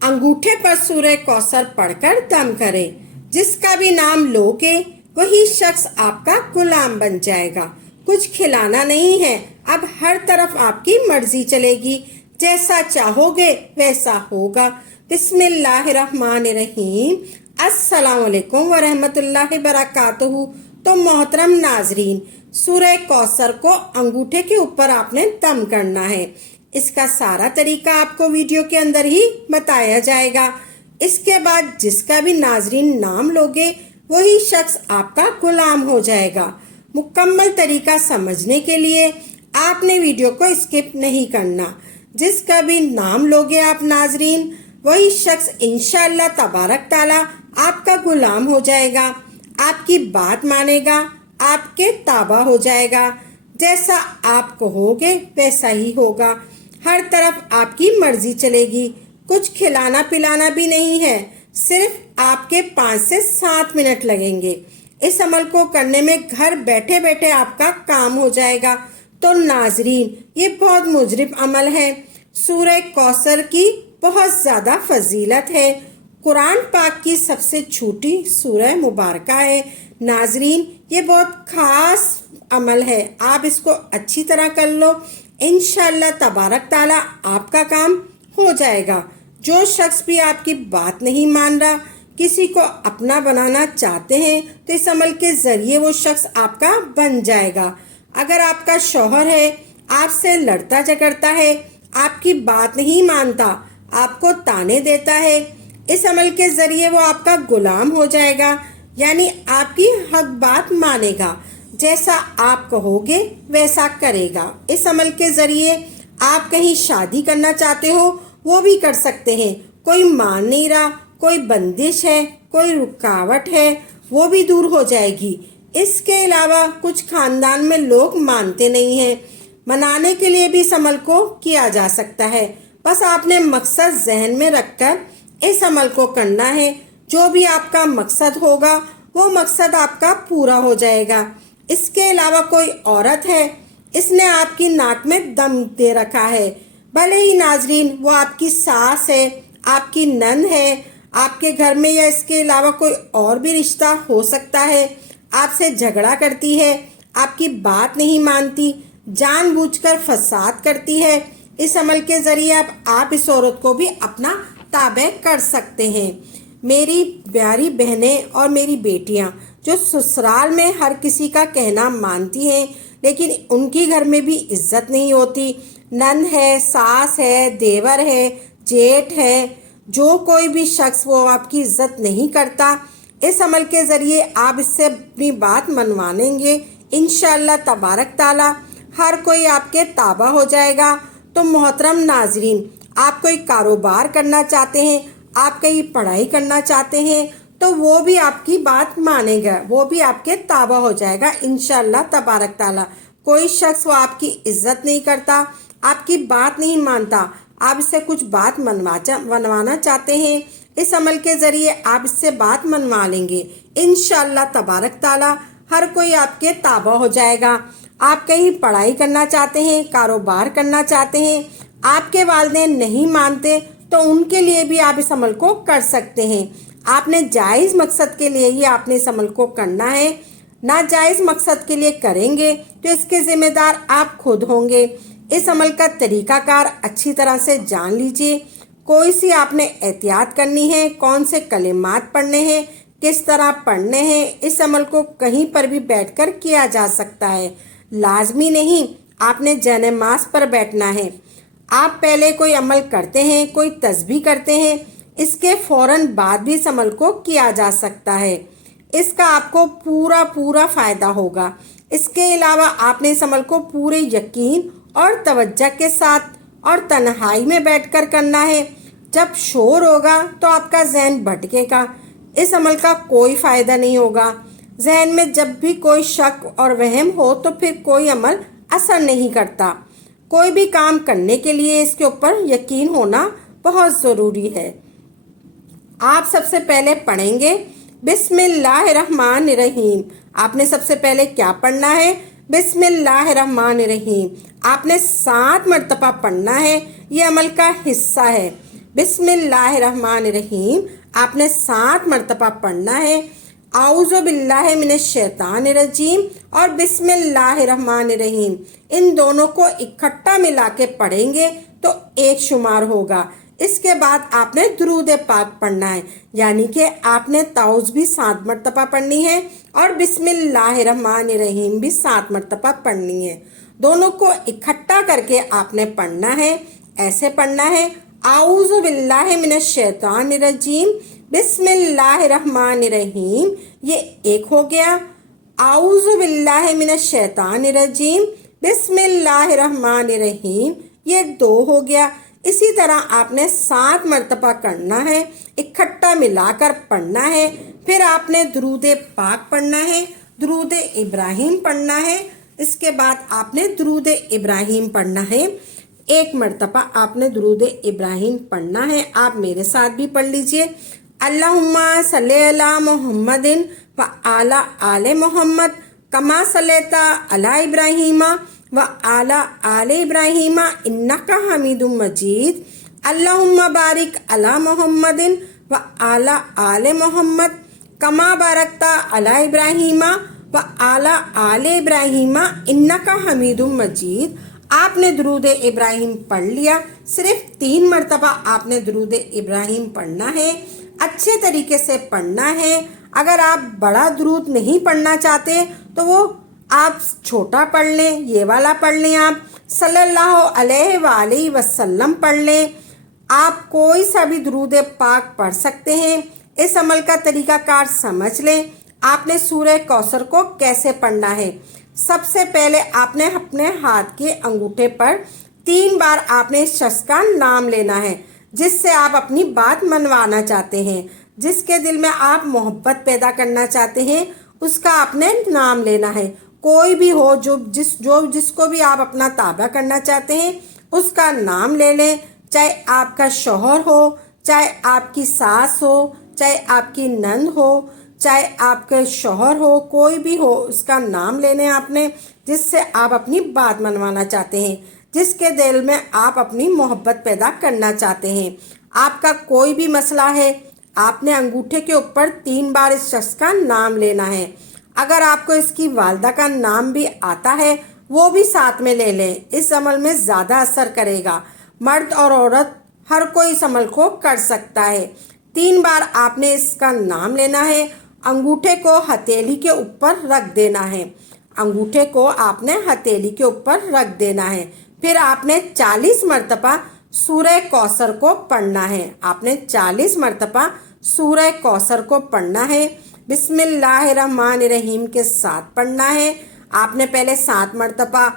अंगूठे पर सूरह कौसर पढ़कर दम करें। जिसका भी नाम लोगे वही शख्स आपका गुलाम बन जाएगा। कुछ खिलाना नहीं है, अब हर तरफ आपकी मर्जी चलेगी, जैसा चाहोगे वैसा होगा। बिस्मिल्लाहिर्रहमानिर्रहीम। अस्सलाम वालेकुम व रहमतुल्लाहि बरकातुहू। तो मोहतरम नाजरीन, सूरह कौसर को अंगूठे के ऊपर आपने दम करना है। इसका सारा तरीका आपको वीडियो के अंदर ही बताया जाएगा। इसके बाद जिसका भी नाजरीन नाम लोगे वही शख्स आपका गुलाम हो जाएगा। मुकम्मल तरीका समझने के लिए आपने वीडियो को स्किप नहीं करना। जिसका भी नाम लोगे आप नाजरीन वही शख्स इंशाअल्लाह तबारक ताला आपका गुलाम हो जाएगा, आपकी बात मानेगा, आपके ताबा हो जाएगा। जैसा आप कहोगे वैसा ही होगा, हर तरफ आपकी मर्जी चलेगी। कुछ खिलाना पिलाना भी नहीं है, सिर्फ आपके 5 से 7 मिनट लगेंगे। इस अमल को करने में घर बैठे बैठे आपका काम हो जाएगा। तो नाजरीन, ये बहुत मुजरिब अमल है। सूरह कौसर की बहुत ज़्यादा फजीलत है। कुरान पाक की सबसे छोटी सूरह मुबारका है। नाजरीन, ये बहुत खास अमल है, आप इसको अच्छी तरह कर लो, इंशाअल्लाह तबारक ताला आपका काम हो जाएगा। जो शख्स भी आपकी बात नहीं मान रहा, किसी को अपना बनाना चाहते हैं, तो इस अमल के जरिए वो शख्स आपका बन जाएगा। अगर आपका शौहर है, आपसे लड़ता झगड़ता है, आपकी बात नहीं मानता, आपको ताने देता है, इस अमल के जरिए वो आपका गुलाम हो जाएगा, यानी आपकी हक बात मानेगा, जैसा आप कहोगे वैसा करेगा। इस अमल के जरिए आप कहीं शादी करना चाहते हो वो भी कर सकते हैं। कोई मान नहीं रहा, कोई बंदिश है, कोई रुकावट है, वो भी दूर हो जाएगी। इसके अलावा कुछ खानदान में लोग मानते नहीं हैं, मनाने के लिए भी इस अमल को किया जा सकता है। बस आपने मकसद जहन में रखकर इस अमल को करना है। जो भी आपका मकसद होगा वो मकसद आपका पूरा हो जाएगा। इसके अलावा कोई औरत है, इसने आपकी नाक में दम दे रखा है, भले ही नाजरीन वो आपकी सास है, आपकी नंद है, आपके घर में या इसके अलावा कोई और भी रिश्ता हो सकता है, आपसे झगड़ा करती है, आपकी बात नहीं मानती, जानबूझकर फसाद करती है। इस अमल के जरिए आप इस औरत को भी अपना ताबे कर सकते हैं। मेरी प्यारी बहनें और मेरी बेटियां जो ससुराल में हर किसी का कहना मानती हैं, लेकिन उनकी घर में भी इज्जत नहीं होती, नंद है, सास है, देवर है, जेठ है, जो कोई भी शख्स वो आपकी इज्जत नहीं करता, इस अमल के ज़रिए आप इससे अपनी बात मनवानेंगे, इंशाअल्लाह तबारक ताला हर कोई आपके ताबा हो जाएगा। तो मोहतरम नाजरीन, आप कोई कारोबार करना चाहते हैं, आप कहीं पढ़ाई करना चाहते हैं, तो वो भी आपकी बात मानेगा, वो भी आपके ताबा हो जाएगा इंशाअल्लाह तबारक ताला। कोई शख्स वो आपकी इज्जत नहीं करता, आपकी बात नहीं मानता, आप इससे कुछ बात मनवाना चाहते हैं, इस अमल के ज़रिए आप इससे बात मनवा लेंगे, इंशाअल्लाह तबारक ताला हर कोई आपके ताबा हो जाएगा। आप कहीं पढ़ाई करना चाहते हैं, कारोबार करना चाहते हैं, आपके वालिदैन नहीं मानते, तो उनके लिए भी आप इस अमल को कर सकते हैं। आपने जायज़ मकसद के लिए ही आपने इस अमल को करना है, नाजायज़ मकसद के लिए करेंगे तो इसके ज़िम्मेदार आप खुद होंगे। इस अमल का तरीकाकार अच्छी तरह से जान लीजिए। कोई सी आपने एहतियात करनी है, कौन से कलिमात पढ़ने हैं, किस तरह पढ़ने हैं। इस अमल को कहीं पर भी बैठकर किया जा सकता है, लाजमी नहीं आपने जनमाज पर बैठना है। आप पहले कोई अमल करते हैं, कोई तस्बीह करते हैं, इसके फौरन बाद भी इस अमल को किया जा सकता है, इसका आपको पूरा फ़ायदा होगा। इसके अलावा आपने इस अमल को पूरे यकीन और तवज्जो के साथ और तन्हाई में बैठकर करना है। जब शोर होगा तो आपका जहन भटकेगा, इस अमल का कोई फ़ायदा नहीं होगा। जहन में जब भी कोई शक और वहम हो तो फिर कोई अमल असर नहीं करता। कोई भी काम करने के लिए इसके ऊपर यकीन होना बहुत ज़रूरी है। आप सबसे पहले पढ़ेंगे बिस्मिल्लाहिर्रहमानिर्रहीम। आपने सबसे पहले क्या पढ़ना है? बिस्मिल्लाहिर्रहमानिर्रहीम। आपने 7 मरतबा पढ़ना है, ये अमल का हिस्सा है। बिस्मिल्लाहिर्रहमानिर्रहीम आपने 7 मरतबा पढ़ना है। आऊज़ु बिल्लाहि मिनश शैतानिर्रजीम और बिस्मिल्लाहिर्रहमानिर्रहीम इन दोनों को इकट्ठा मिला के पढ़ेंगे तो एक शुमार होगा। इसके बाद आपने दुरूद पाक पढ़ना है, यानी कि आपने ताउज़ भी 7 मरतबा पढ़नी है और बिस्मिल्लाहिर्रहमानिर्रहीम भी 7 मरतबा पढ़नी है। दोनों को इकट्ठा करके आपने पढ़ना है। ऐसे पढ़ना है, आऊज़ु बिल्लाहि मिनश शैतानिर्रजीम बिस्मिल्लाहिर्रहमानिर्रहीम, ये एक हो गया। आऊज़ु बिल्लाहि मिनश शैतानिर्रजीम बिस्मिल्लाहिर्रहमानिर्रहीम, ये 2 हो गया। इसी तरह आपने 7 मरतबा करना है, इकट्ठा मिलाकर पढ़ना है। फिर आपने दुरूद पाक पढ़ना है, दुरूद इब्राहिम पढ़ना है। इसके बाद आपने दुरूद इब्राहिम पढ़ना है। 1 मरतबा आपने दुरूद इब्राहिम पढ़ना है। आप मेरे साथ भी पढ़ लीजिए। अल्लाहुम्मा सल्ली अला मुहम्मदिन व आला आले मोहम्मद कमा सल्लैता अला इब्राहीमा व आला आले इब्राहीमा इन्नका हमीदुम मजीद। अल्लाहुम्मा बारिक अला मुहम्मदिन व आला आले मोहम्मद कमा बारकता अला इब्राहीमा व आला आले इब्राहीमा इन्नका हमीदुम मजीद। आपने दुरूद इब्राहिम पढ़ लिया। सिर्फ 3 मरतबा आपने दुरूद इब्राहिम पढ़ना है। अच्छे तरीके से पढ़ना है। अगर आप बड़ा दुरूद नहीं पढ़ना चाहते तो वो आप छोटा पढ़ लें, ये वाला पढ़ लें, आप सल्लल्लाहु अलैहि वसल्लम पढ़ लें। आप कोई सा भी दुरूद पाक पढ़ सकते हैं। इस अमल का तरीकाकार समझ लें। आपने सूरह कौसर को कैसे पढ़ना है। सबसे पहले आपने अपने हाथ के अंगूठे पर 3 बार आपने इस शख्स का नाम लेना है जिससे आप अपनी बात मनवाना चाहते हैं, जिसके दिल में आप मोहब्बत पैदा करना चाहते हैं, उसका आपने नाम लेना है। कोई भी हो जिसको भी आप अपना ताबा करना चाहते हैं उसका नाम ले लें। चाहे आपका शौहर हो, चाहे आपकी सास हो, चाहे आपकी नंद हो, चाहे आपके शौहर हो, कोई भी हो, उसका नाम लेने आपने जिससे आप अपनी बात मनवाना चाहते हैं, जिसके दिल में आप अपनी मोहब्बत पैदा करना चाहते हैं। आपका कोई भी मसला है, आपने अंगूठे के ऊपर 3 बार इस शख्स का नाम लेना है। अगर आपको इसकी वालदा का नाम भी आता है वो भी साथ में ले लें। इस अमल में ज़्यादा असर करेगा। मर्द और औरत हर कोई इस अमल को कर सकता है। 3 बार आपने इसका नाम लेना है। अंगूठे को हथेली के ऊपर रख देना है। अंगूठे को आपने हथेली के ऊपर रख देना है। फिर आपने 40 मरतबा सूरह कौसर को पढ़ना है। आपने 40 मरतबा सूरह कौसर को पढ़ना है। बिस्मिल्लाहिर्रहमानिर्रहीम के साथ पढ़ना है। आपने पहले 7 मरतबा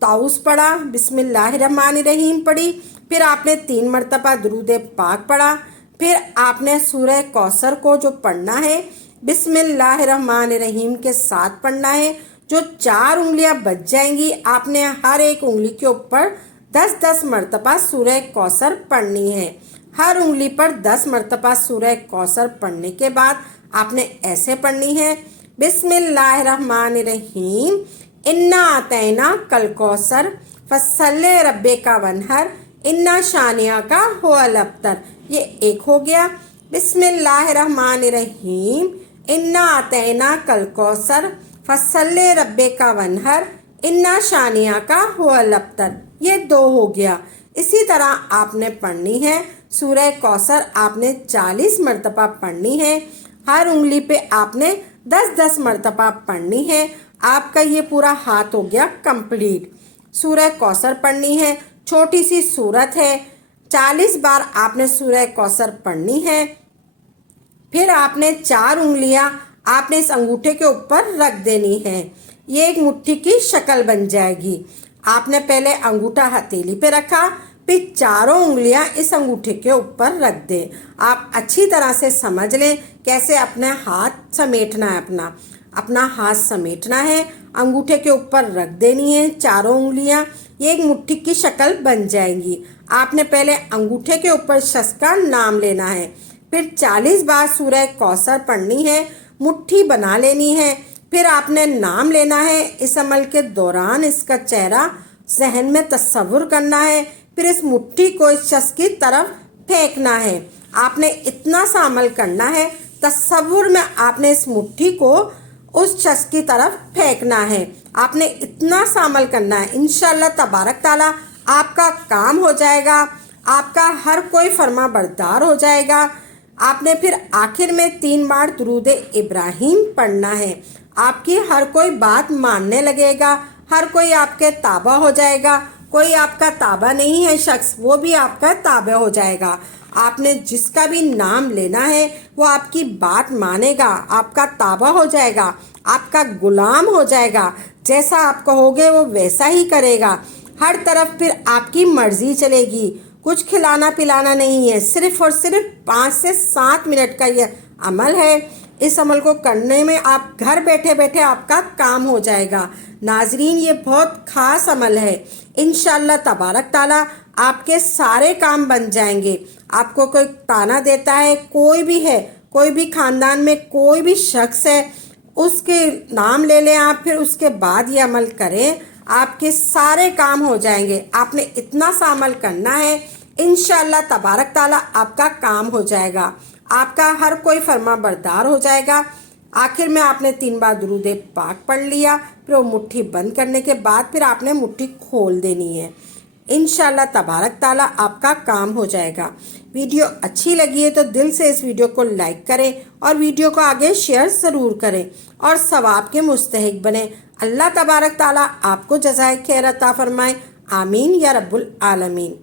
ताउस पढ़ा, बिस्मिल्लाहिर्रहमानिर्रहीम पढ़ी। फिर आपने 3 मरतबा दुरूद पाक पढ़ा। फिर आपने सूरह कौसर को जो पढ़ना है बिस्मिल्लाहिर्रहमानिर्रहीम के साथ पढ़ना है। जो 4 उंगलियां बच जाएंगी आपने हर एक उंगली के ऊपर 10-10 मरतबा सूरह कौसर पढ़नी है। हर उंगली पर 10 मरतबा सूरह कौसर पढ़ने के बाद आपने ऐसे पढ़नी है, बिस्मिल्लाहिर्रहमानिर्रहीम इन्ना आतैना कल कौसर फसल्ले रब्बिका वनहर इन्ना शानिया का हुवल अब्तर। ये एक हो गया। बिस्मिल्लाहिर्रहमानिर्रहीम इन्ना आतैना कल कौसर फसल्ले रब्बिका वनहर इन्ना शानिया का हुवल अब्तर। ये 2 हो गया। इसी तरह आपने पढ़नी है सूरह कौसर। आपने 40 मरतबा पढ़नी है। हर उंगली पे आपने 10-10 मरतबा पढ़नी है। आपका ये पूरा हाथ हो गया कंप्लीट। सूरह कौसर पढ़नी है। छोटी सी सूरत है। 40 बार आपने सूरह कौसर पढ़नी है। फिर आपने 4 उंगलियां आपने इस अंगूठे के ऊपर रख देनी है। ये एक मुट्ठी की शक्ल बन जाएगी। आपने पहले अंगूठा हथेली पे रखा, फिर 4 उंगलियां इस अंगूठे के ऊपर रख दें। आप अच्छी तरह से समझ लें कैसे अपने हाथ समेटना है। अपना हाथ समेटना है, अंगूठे के ऊपर रख देनी है 4 उंगलियां। ये एक मुट्ठी की शक्ल बन जाएंगी। आपने पहले अंगूठे के ऊपर शख्स का नाम लेना है। फिर 40 बार सूरह कौसर पढ़नी है। मुट्ठी बना लेनी है। फिर आपने नाम लेना है। इस अमल के दौरान इसका चेहरा जहन में तस्वुर करना है। फिर इस मुट्ठी को इस शख्स की तरफ फेंकना है। आपने इतना सा अमल करना है, तस्वुर में आपने इस मुट्ठी को उस शख्स की तरफ फेंकना है। आपने इतना सा अमल करना है, इंशाअल्लाह तबारक ताला आपका काम हो जाएगा, आपका हर कोई फर्मा बरदार हो जाएगा। आपने फिर आखिर में 3 बार दुरूद इब्राहिम पढ़ना है। आपकी हर कोई बात मानने लगेगा, हर कोई आपके ताबा हो जाएगा। कोई आपका ताबा नहीं है शख्स, वो भी आपका ताबा हो जाएगा। आपने जिसका भी नाम लेना है वो आपकी बात मानेगा, आपका ताबा हो जाएगा, आपका गुलाम हो जाएगा। जैसा आप कहोगे वो वैसा ही करेगा। हर तरफ फिर आपकी मर्जी चलेगी। कुछ खिलाना पिलाना नहीं है, सिर्फ और सिर्फ 5 से 7 मिनट का ये अमल है। इस अमल को करने में आप घर बैठे बैठे आपका काम हो जाएगा। नाजरीन, ये बहुत ख़ास अमल है। इंशाअल्लाह तबारक ताला आपके सारे काम बन जाएंगे। आपको कोई ताना देता है, कोई भी है, कोई भी ख़ानदान में कोई भी शख्स है, उसके नाम ले लें आप, फिर उसके बाद ये अमल करें, आपके सारे काम हो जाएंगे। आपने इतना सा अमल करना है, इंशाअल्लाह तबारक ताला आपका काम हो जाएगा, आपका हर कोई फर्मा बरदार हो जाएगा। आखिर में आपने 3 बार दुरूद पाक पढ़ लिया, फिर वो मुट्ठी बंद करने के बाद फिर आपने मुट्ठी खोल देनी है। इंशाअल्लाह तबारक ताला आपका काम हो जाएगा। वीडियो अच्छी लगी है तो दिल से इस वीडियो को लाइक करें और वीडियो को आगे शेयर ज़रूर करें और सवाब के मुस्तहिक बने। अल्लाह तबारक ताला आपको जज़ाए खैर अता फरमाए। आमीन या रब्बुल आलमीन।